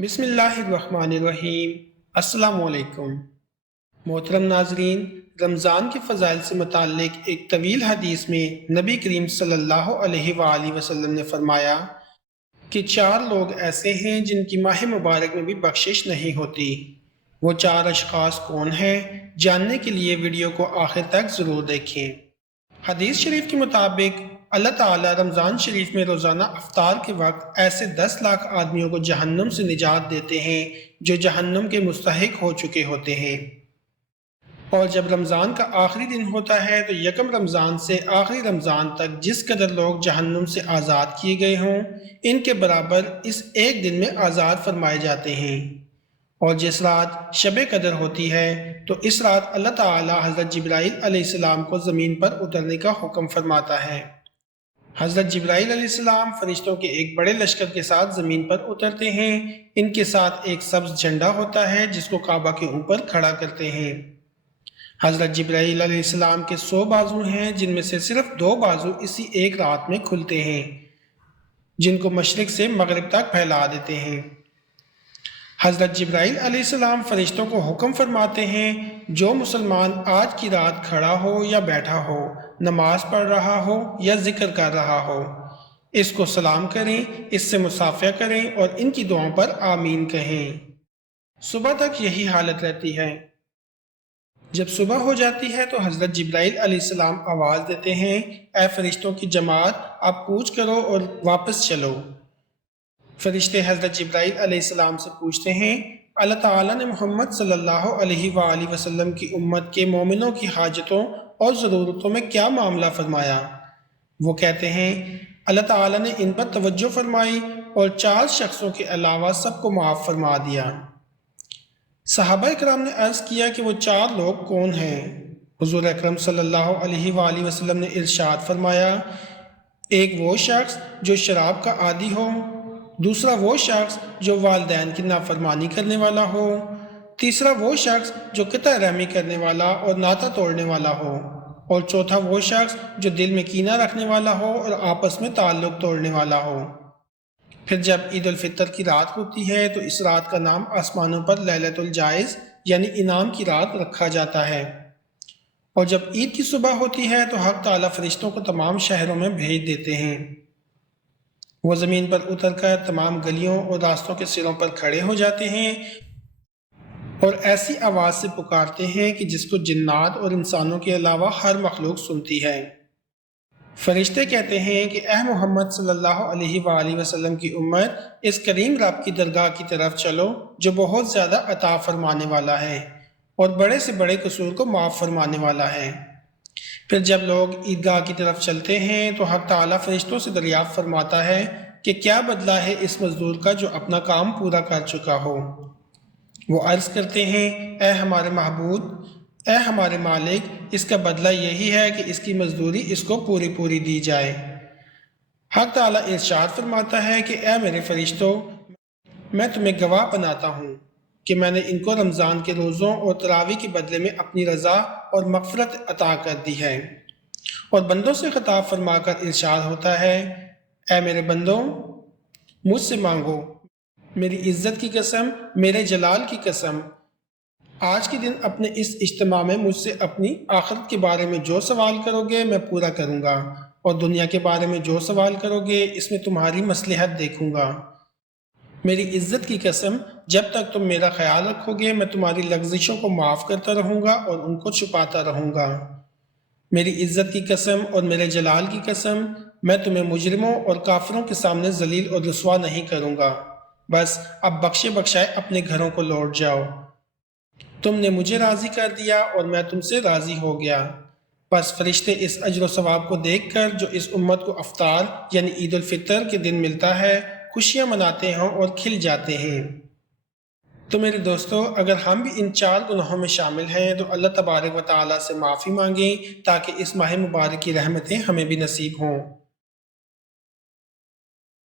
بسم اللہ الرحمن الرحیم۔ السلام علیکم محترم ناظرین، رمضان کے فضائل سے متعلق ایک طویل حدیث میں نبی کریم صلی اللہ علیہ وآلہ وسلم نے فرمایا کہ 4 لوگ ایسے ہیں جن کی ماہ مبارک میں بھی بخشش نہیں ہوتی۔ وہ 4 اشخاص کون ہیں؟ جاننے کے لیے ویڈیو کو آخر تک ضرور دیکھیں۔ حدیث شریف کے مطابق اللہ تعالیٰ رمضان شریف میں روزانہ افطار کے وقت ایسے 10 لاکھ آدمیوں کو جہنم سے نجات دیتے ہیں جو جہنم کے مستحق ہو چکے ہوتے ہیں، اور جب رمضان کا آخری دن ہوتا ہے تو یکم رمضان سے آخری رمضان تک جس قدر لوگ جہنم سے آزاد کیے گئے ہوں ان کے برابر اس ایک دن میں آزاد فرمائے جاتے ہیں۔ اور جس رات شب قدر ہوتی ہے تو اس رات اللہ تعالیٰ حضرت جبرائیل علیہ السلام کو زمین پر اترنے کا حکم فرماتا ہے۔ حضرت جبرائیل علیہ السلام فرشتوں کے ایک بڑے لشکر کے ساتھ زمین پر اترتے ہیں۔ ان کے ساتھ ایک سبز جھنڈا ہوتا ہے جس کو کعبہ کے اوپر کھڑا کرتے ہیں۔ حضرت جبرائیل علیہ السلام کے 100 بازو ہیں جن میں سے صرف 2 بازو اسی ایک رات میں کھلتے ہیں، جن کو مشرق سے مغرب تک پھیلا دیتے ہیں۔ حضرت جبرائیل علیہ السلام فرشتوں کو حکم فرماتے ہیں جو مسلمان آج کی رات کھڑا ہو یا بیٹھا ہو، نماز پڑھ رہا ہو یا ذکر کر رہا ہو، اس کو سلام کریں، اس سے مصافحہ کریں اور ان کی دعاؤں پر آمین کہیں۔ صبح تک یہی حالت رہتی ہے۔ جب صبح ہو جاتی ہے تو حضرت جبرائیل علیہ السلام آواز دیتے ہیں، اے فرشتوں کی جماعت، آپ کوچ کرو اور واپس چلو۔ فرشتے حضرت جبرائیل علیہ السلام سے پوچھتے ہیں، اللہ تعالیٰ نے محمد صلی اللہ علیہ وآلہ وسلم کی امت کے مومنوں کی حاجتوں اور ضرورتوں میں کیا معاملہ فرمایا؟ وہ کہتے ہیں، اللہ تعالیٰ نے ان پر توجہ فرمائی اور 4 شخصوں کے علاوہ سب کو معاف فرما دیا۔ صحابہ اکرام نے عرض کیا کہ وہ 4 لوگ کون ہیں؟ حضور اکرم صلی اللہ علیہ وآلہ وسلم نے ارشاد فرمایا، ایک وہ شخص جو شراب کا عادی ہو، دوسرا وہ شخص جو والدین کی نافرمانی کرنے والا ہو، تیسرا وہ شخص جو قطع رحمی کرنے والا اور ناطہ توڑنے والا ہو، اور چوتھا وہ شخص جو دل میں کینہ رکھنے والا ہو اور آپس میں تعلق توڑنے والا ہو۔ پھر جب عید الفطر کی رات ہوتی ہے تو اس رات کا نام آسمانوں پر لیلۃ الجائز یعنی انعام کی رات رکھا جاتا ہے، اور جب عید کی صبح ہوتی ہے تو حق تعالیٰ فرشتوں کو تمام شہروں میں بھیج دیتے ہیں۔ وہ زمین پر اتر کر تمام گلیوں اور راستوں کے سروں پر کھڑے ہو جاتے ہیں اور ایسی آواز سے پکارتے ہیں کہ جس کو جنات اور انسانوں کے علاوہ ہر مخلوق سنتی ہے۔ فرشتے کہتے ہیں کہ اے محمد صلی اللہ علیہ وآلہ وسلم کی امت، اس کریم رب کی درگاہ کی طرف چلو جو بہت زیادہ عطا فرمانے والا ہے اور بڑے سے بڑے قصور کو معاف فرمانے والا ہے۔ پھر جب لوگ عیدگاہ کی طرف چلتے ہیں تو حق تعالیٰ فرشتوں سے دریافت فرماتا ہے کہ کیا بدلہ ہے اس مزدور کا جو اپنا کام پورا کر چکا ہو؟ وہ عرض کرتے ہیں، اے ہمارے معبود، اے ہمارے مالک، اس کا بدلہ یہی ہے کہ اس کی مزدوری اس کو پوری دی جائے۔ حق تعالیٰ ارشاد فرماتا ہے کہ اے میرے فرشتوں، میں تمہیں گواہ بناتا ہوں کہ میں نے ان کو رمضان کے روزوں اور تراویح کے بدلے میں اپنی رضا اور مغفرت عطا کر دی ہے۔ اور بندوں سے خطاب فرما کر ارشاد ہوتا ہے، اے میرے بندوں، مجھ سے مانگو، میری عزت کی قسم، میرے جلال کی قسم، آج کے دن اپنے اس اجتماع میں مجھ سے اپنی آخرت کے بارے میں جو سوال کرو گے میں پورا کروں گا، اور دنیا کے بارے میں جو سوال کرو گے اس میں تمہاری مصلحت دیکھوں گا۔ میری عزت کی قسم، جب تک تم میرا خیال رکھو گے میں تمہاری لغزشوں کو معاف کرتا رہوں گا اور ان کو چھپاتا رہوں گا۔ میری عزت کی قسم اور میرے جلال کی قسم، میں تمہیں مجرموں اور کافروں کے سامنے ذلیل اور رسوا نہیں کروں گا۔ بس اب بخشے بخشائے اپنے گھروں کو لوٹ جاؤ۔ تم نے مجھے راضی کر دیا اور میں تم سے راضی ہو گیا۔ بس فرشتے اس اجر و ثواب کو دیکھ کر جو اس امت کو افطار یعنی عید الفطر کے دن ملتا ہے خوشیاں مناتے ہیں اور کھل جاتے ہیں۔ تو میرے دوستو، اگر ہم بھی ان 4 گناہوں میں شامل ہیں تو اللہ تبارک و تعالیٰ سے معافی مانگیں تاکہ اس ماہ مبارک کی رحمتیں ہمیں بھی نصیب ہوں۔